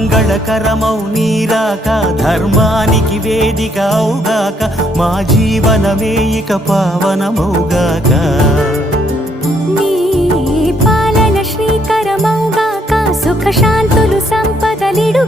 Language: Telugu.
మంగళకరమౌ నీరాక ధర్మానికి వేదిక అవుగాక మా జీవనమే ఇక పావనమౌగాక నీ పాలన శ్రీకరమౌగాక సుఖ శాంతులు సంపదలిడు